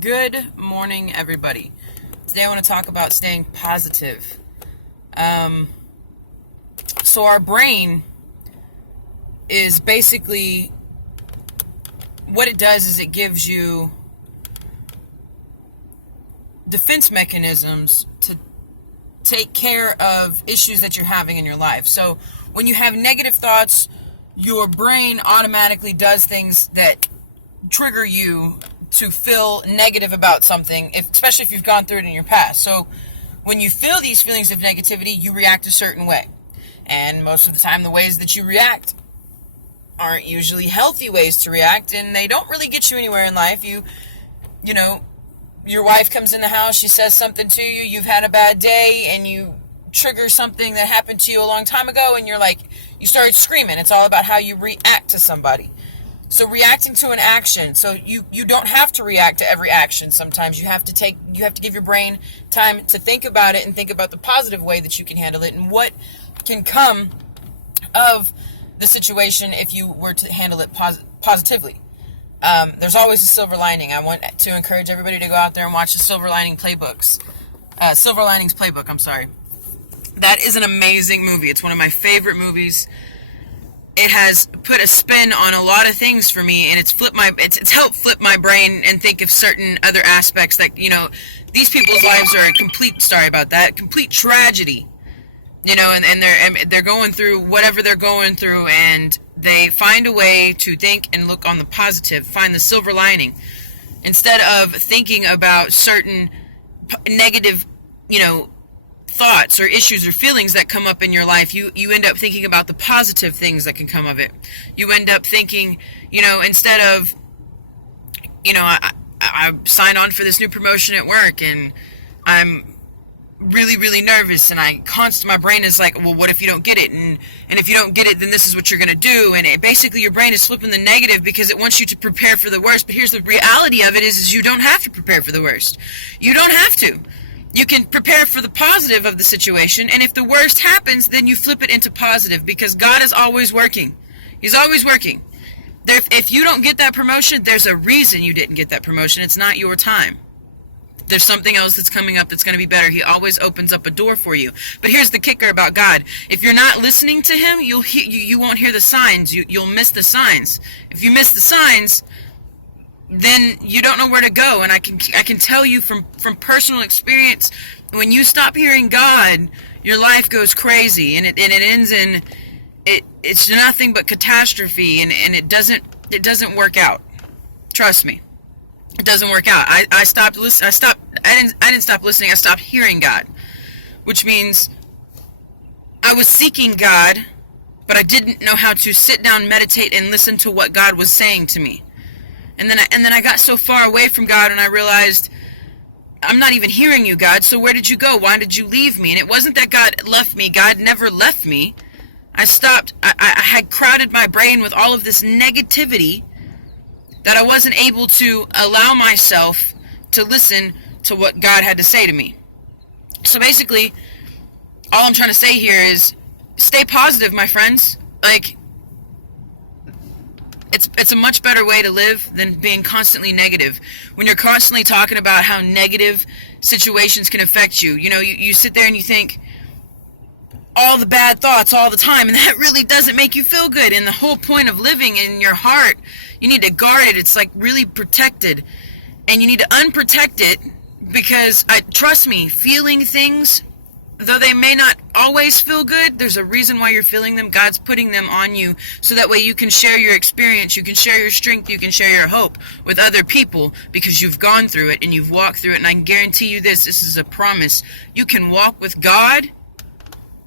Good morning, everybody. Today I want to talk about staying positive. So our brain is basically, what it does is it gives you defense mechanisms to take care of issues that you're having in your life. So when you have negative thoughts, your brain automatically does things that trigger you to feel negative about something, especially if you've gone through it in your past. So when you feel these feelings of negativity, you react a certain way. And most of the time, the ways that you react aren't usually healthy ways to react, and they don't really get you anywhere in life. You know, your wife comes in the house, she says something to you, you've had a bad day, and you trigger something that happened to you a long time ago, and you start screaming. It's all about how you react to somebody. So reacting to an action, so you don't have to react to every action. Sometimes you have to give your brain time to think about it and think about the positive way that you can handle it and what can come of the situation if you were to handle it positively. There's always a silver lining. I want to encourage everybody to go out there and watch the Silver Linings Playbook, I'm sorry. That is an amazing movie. It's one of my favorite movies. It has put a spin on a lot of things for me, and it's helped flip my brain and think of certain other aspects that, these people's lives are a complete tragedy, and they're going through whatever they're going through, and they find a way to think and look on the positive, find the silver lining, instead of thinking about certain negative, thoughts or issues or feelings that come up in your life. You end up thinking about the positive things that can come of it. You end up thinking, instead of, I signed on for this new promotion at work, and I'm really, really nervous, and my brain is like, well, what if you don't get it? And if you don't get it, then this is what you're going to do. And basically your brain is flipping the negative because it wants you to prepare for the worst. But here's the reality of it is you don't have to prepare for the worst. You don't have to. You can prepare for the positive of the situation, and if the worst happens, then you flip it into positive, because God is always working. He's always working. If you don't get that promotion, there's a reason you didn't get that promotion. It's not your time. There's something else that's coming up that's going to be better. He always opens up a door for you. But here's the kicker about God. If you're not listening to Him, you won't hear the signs. You'll miss the signs. If you miss the signs, then you don't know where to go. And I can tell you from personal experience, when you stop hearing God, your life goes crazy, and it ends in it's nothing but catastrophe, and it doesn't work out. Trust me, it doesn't work out. I didn't stop listening. I stopped hearing God, which means I was seeking God, but I didn't know how to sit down, meditate, and listen to what God was saying to me. And then I got so far away from God, and I realized, I'm not even hearing you, God, so where did you go? Why did you leave me? And it wasn't that God left me. God never left me. I had crowded my brain with all of this negativity that I wasn't able to allow myself to listen to what God had to say to me. So basically, all I'm trying to say here is, stay positive, my friends. It's a much better way to live than being constantly negative. When you're constantly talking about how negative situations can affect you, you sit there and you think all the bad thoughts all the time, and that really doesn't make you feel good. And the whole point of living in your heart, you need to guard it. It's like really protected, and you need to unprotect it, because trust me, feeling things, though they may not always feel good, there's a reason why you're feeling them. God's putting them on you so that way you can share your experience, you can share your strength, you can share your hope with other people, because you've gone through it and you've walked through it. And I can guarantee you this is a promise. You can walk with God,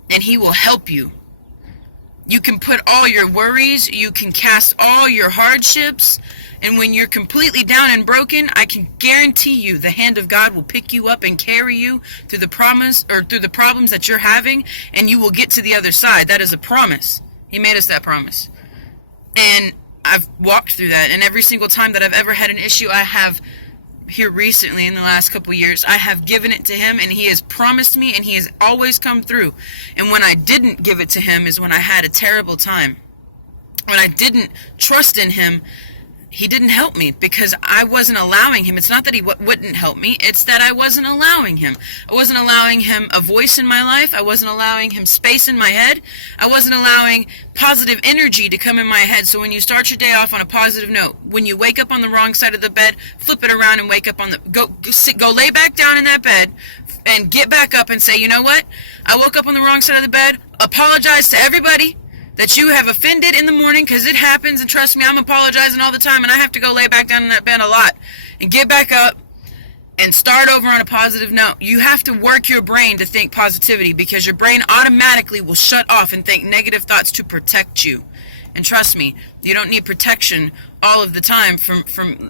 and He will help you. You can put all your worries, you can cast all your hardships, and when you're completely down and broken, I can guarantee you the hand of God will pick you up and carry you through the problems that you're having, and you will get to the other side. That is a promise. He made us that promise. And I've walked through that, and every single time that I've ever had an issue, I have here recently in the last couple years, I have given it to Him, and He has promised me, and He has always come through. And when I didn't give it to Him is when I had a terrible time. When I didn't trust in Him, he didn't help me because I wasn't allowing him. It's not that he wouldn't help me. It's that I wasn't allowing him. I wasn't allowing him a voice in my life. I wasn't allowing him space in my head. I wasn't allowing positive energy to come in my head. So when you start your day off on a positive note, when you wake up on the wrong side of the bed, flip it around and wake up on the, go lay back down in that bed and get back up and say, you know what? I woke up on the wrong side of the bed. Apologize to everybody that you have offended in the morning, because it happens, and trust me, I'm apologizing all the time, and I have to go lay back down in that bed a lot, and get back up and start over on a positive note. You have to work your brain to think positivity, because your brain automatically will shut off and think negative thoughts to protect you. And trust me, you don't need protection all of the time from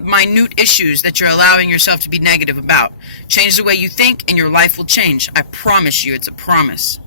minute issues that you're allowing yourself to be negative about. Change the way you think and your life will change. I promise you, it's a promise.